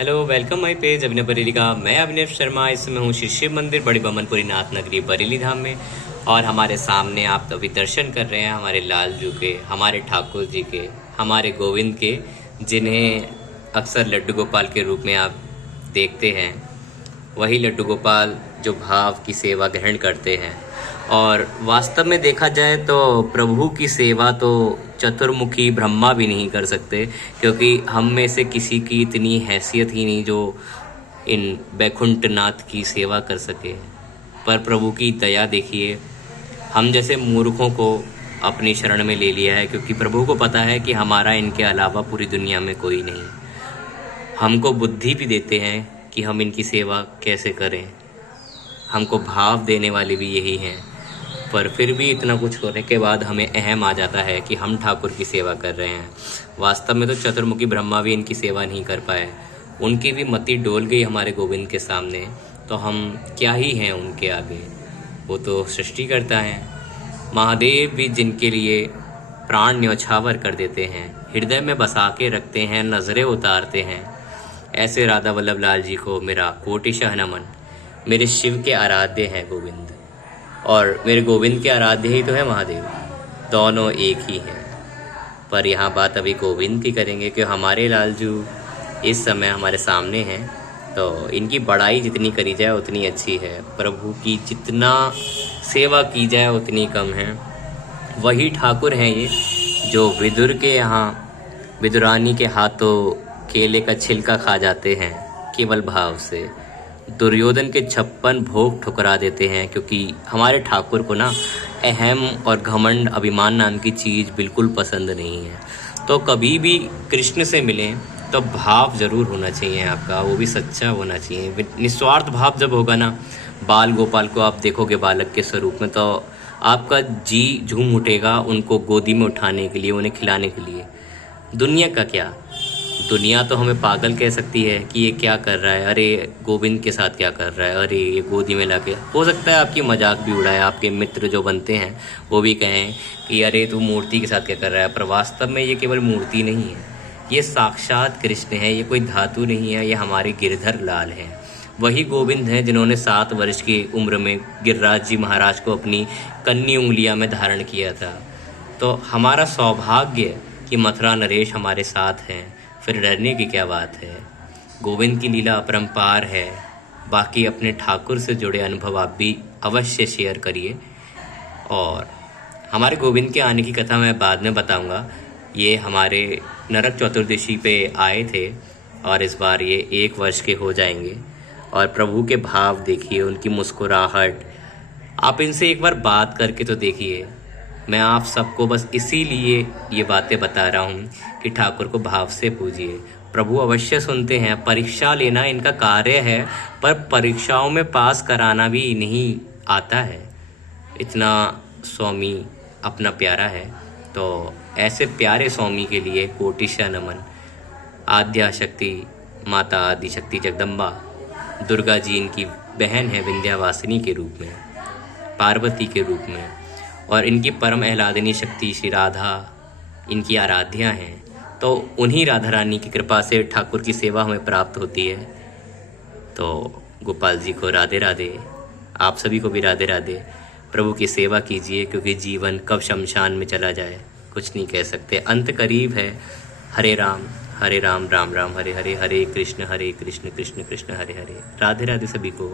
Hello, welcome my page अभिनव बरेली का। मैं अभिनव शर्मा इस समय हूँ श्री शिव मंदिर बड़ी बमनपुरी नाथ नगरी बरेली धाम में। और हमारे सामने आप अभी दर्शन कर रहे हैं हमारे लालजू के, हमारे ठाकुर जी के, हमारे गोविंद के, जिन्हें अक्सर लड्डू गोपाल के रूप में आप देखते हैं। वही लड्डू गोपाल जो भाव की सेवा ग्रहण करते हैं। और वास्तव में देखा जाए तो प्रभु की सेवा तो चतुर्मुखी ब्रह्मा भी नहीं कर सकते, क्योंकि हम में से किसी की इतनी हैसियत ही नहीं जो इन बैकुंठ नाथ की सेवा कर सके। पर प्रभु की दया देखिए, हम जैसे मूर्खों को अपनी शरण में ले लिया है, क्योंकि प्रभु को पता है कि हमारा इनके अलावा पूरी दुनिया में कोई नहीं। हमको बुद्धि भी देते हैं कि हम इनकी सेवा कैसे करें, हमको भाव देने वाले भी यही हैं। पर फिर भी इतना कुछ होने के बाद हमें अहम आ जाता है कि हम ठाकुर की सेवा कर रहे हैं। वास्तव में तो चतुर्मुखी ब्रह्मा भी इनकी सेवा नहीं कर पाए, उनकी भी मति डोल गई हमारे गोविंद के सामने। तो हम क्या ही हैं उनके आगे, वो तो सृष्टि करता है। महादेव भी जिनके लिए प्राण न्यौछावर कर देते हैं, हृदय में बसा के रखते हैं, नज़रें उतारते हैं, ऐसे राधा वल्लभ लाल जी को मेरा कोटिशः नमन। मेरे शिव के आराध्य हैं गोविंद, और मेरे गोविंद के आराध्य ही तो है महादेव, दोनों एक ही हैं। पर यहाँ बात अभी गोविंद की करेंगे कि हमारे लालजू इस समय हमारे सामने हैं, तो इनकी बड़ाई जितनी करी जाए उतनी अच्छी है। प्रभु की जितना सेवा की जाए उतनी कम है। वही ठाकुर हैं ये जो विदुर के यहाँ विदुरानी के हाथों केले का छिलका खा जाते हैं केवल भाव से, दुर्योधन के 56 भोग ठुकरा देते हैं, क्योंकि हमारे ठाकुर को ना अहम और घमंड अभिमान नाम की चीज़ बिल्कुल पसंद नहीं है। तो कभी भी कृष्ण से मिलें तो भाव ज़रूर होना चाहिए आपका, वो भी सच्चा होना चाहिए। निस्वार्थ भाव जब होगा ना, बाल गोपाल को आप देखोगे बालक के स्वरूप में, तो आपका जी झूम उठेगा उनको गोदी में उठाने के लिए, उन्हें खिलाने के लिए। दुनिया का क्या, दुनिया तो हमें पागल कह सकती है कि ये क्या कर रहा है, अरे गोविंद के साथ क्या कर रहा है, अरे ये गोदी में लाके। हो सकता है आपकी मजाक भी उड़ाए, आपके मित्र जो बनते हैं वो भी कहें कि अरे तू मूर्ति के साथ क्या कर रहा है। पर वास्तव में ये केवल मूर्ति नहीं है, ये साक्षात कृष्ण है, ये कोई धातु नहीं है, ये हमारे गिरधर लाल हैं। वही गोविंद हैं जिन्होंने 7 वर्ष की उम्र में गिरिराज जी महाराज को अपनी कन्नी उंगलियां में धारण किया था। तो हमारा सौभाग्य कि मथुरा नरेश हमारे साथ हैं, फिर डरने की क्या बात है। गोविंद की लीला अपरंपार है। बाकी अपने ठाकुर से जुड़े अनुभव आप भी अवश्य शेयर करिए। और हमारे गोविंद के आने की कथा मैं बाद में बताऊंगा। ये हमारे नरक चतुर्दशी पे आए थे और इस बार ये 1 वर्ष के हो जाएंगे। और प्रभु के भाव देखिए, उनकी मुस्कुराहट, आप इनसे एक बार बात करके तो देखिए। मैं आप सबको बस इसीलिए ये बातें बता रहा हूँ कि ठाकुर को भाव से पूजिए। प्रभु अवश्य सुनते हैं। परीक्षा लेना इनका कार्य है, पर परीक्षाओं में पास कराना भी नहीं आता है। इतना स्वामी अपना प्यारा है, तो ऐसे प्यारे स्वामी के लिए कोटिशः नमन। आद्या शक्ति माता आदिशक्ति जगदम्बा दुर्गा जी इनकी बहन है, विंध्यावासिनी के रूप में, पार्वती के रूप में, और इनकी परम आह्लादिनी शक्ति श्री राधा इनकी आराध्या हैं। तो उन्हीं राधा रानी की कृपा से ठाकुर की सेवा हमें प्राप्त होती है। तो गोपाल जी को राधे राधे, आप सभी को भी राधे राधे। प्रभु की सेवा कीजिए, क्योंकि जीवन कब शमशान में चला जाए कुछ नहीं कह सकते, अंत करीब है। हरे राम राम राम हरे हरे, हरे कृष्ण कृष्ण कृष्ण हरे हरे। राधे राधे सभी को।